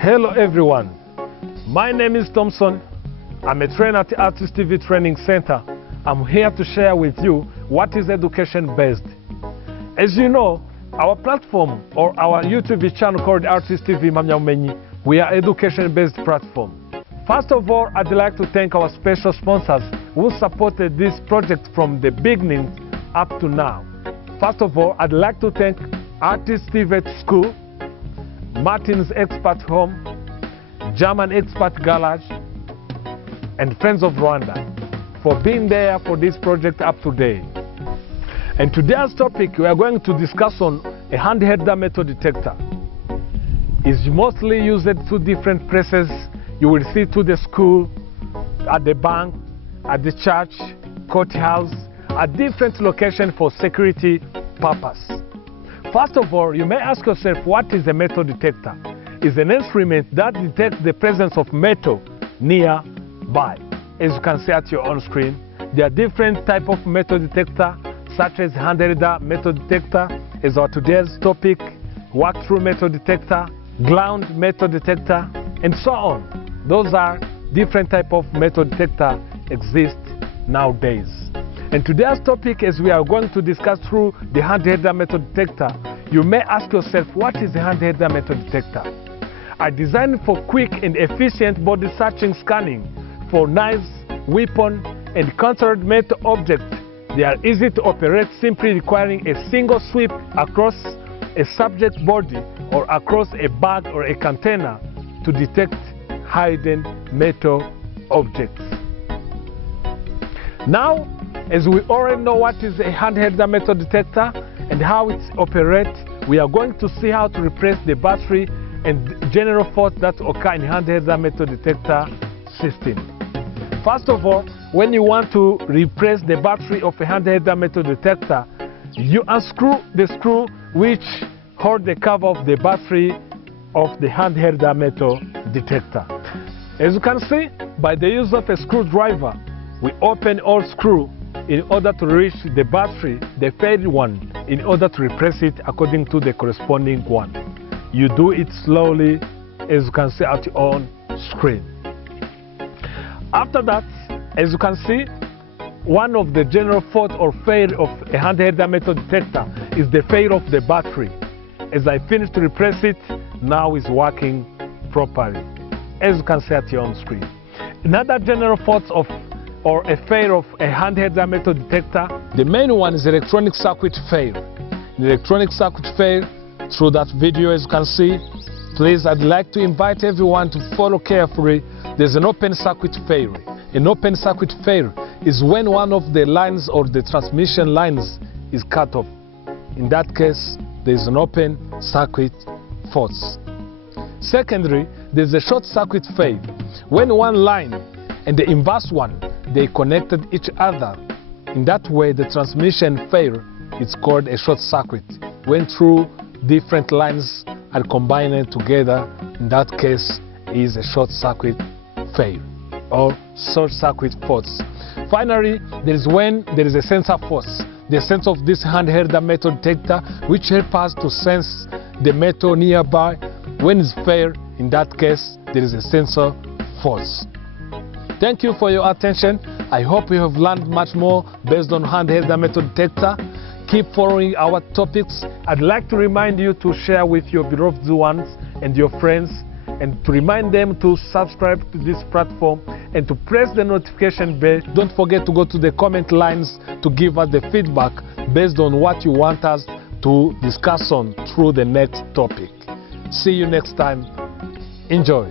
Hello everyone, my name is Thompson. I'm a trainer at the RTC Training Center. I'm here to share with you what is education based. As you know, our platform or our YouTube channel called RTC Mamyaumenyi, we are education based platform. First of all, I'd like to thank our special sponsors who supported this project from the beginning up to now. First of all, I'd like to thank RTC Vet School, Martin's Expert Home, German Expert Garage, and Friends of Rwanda for being there for this project up to date. And today's topic, we are going to discuss on a handheld metal detector. It's mostly used at two different places. You will see to the school, at the bank, at the church, courthouse, at different locations for security purpose. First of all, you may ask yourself, what is a metal detector? It's an instrument that detects the presence of metal nearby. As you can see at your own screen, there are different types of metal detector, such as handheld metal detector, as our today's topic, walk-through metal detector, ground metal detector, and so on. Those are different types of metal detector exist nowadays. And today's topic, as we are going to discuss through the handheld metal detector, you may ask yourself, what is the handheld metal detector? I designed for quick and efficient body searching scanning for knives, weapons, and concealed metal objects. They are easy to operate, simply requiring a single sweep across a subject body or across a bag or a container to detect hidden metal objects. Now, as we already know what is a handheld metal detector and how it operates, we are going to see how to replace the battery and general faults that occur in handheld metal detector system. First of all, when you want to replace the battery of a handheld metal detector, you unscrew the screw which hold the cover of the battery of the handheld metal detector. As you can see, by the use of a screwdriver, we open all screws in order to reach the battery, the failed one, in order to replace it according to the corresponding one. You do it slowly, as you can see at your own screen. After that, as you can see, one of the general fault or failure of a handheld metal detector is the failure of the battery. As I finished to replace it, now it's working properly, as you can see at your own screen. Another general fault of or a failure of a handheld metal detector, the main one is electronic circuit failure. The electronic circuit failure, through that video as you can see, please, I'd like to invite everyone to follow carefully. There's an open circuit failure. An open circuit failure is when one of the lines or the transmission lines is cut off. In that case, there's an open circuit fault. Secondly, there's a short circuit failure. When one line and the inverse one, they connected each other. In that way, the transmission failure is called a short circuit. When two different lines are combined together, in that case is a short circuit failure or short circuit faults. Finally, there is when there is a sensor fault. The sense of this handheld metal detector, which helps us to sense the metal nearby. When it's failed, in that case, there is a sensor fault. Thank you for your attention. I hope you have learned much more based on handheld metal detector. Keep following our topics. I'd like to remind you to share with your beloved ones and your friends, and to remind them to subscribe to this platform and to press the notification bell. Don't forget to go to the comment lines to give us the feedback based on what you want us to discuss on through the next topic. See you next time. Enjoy.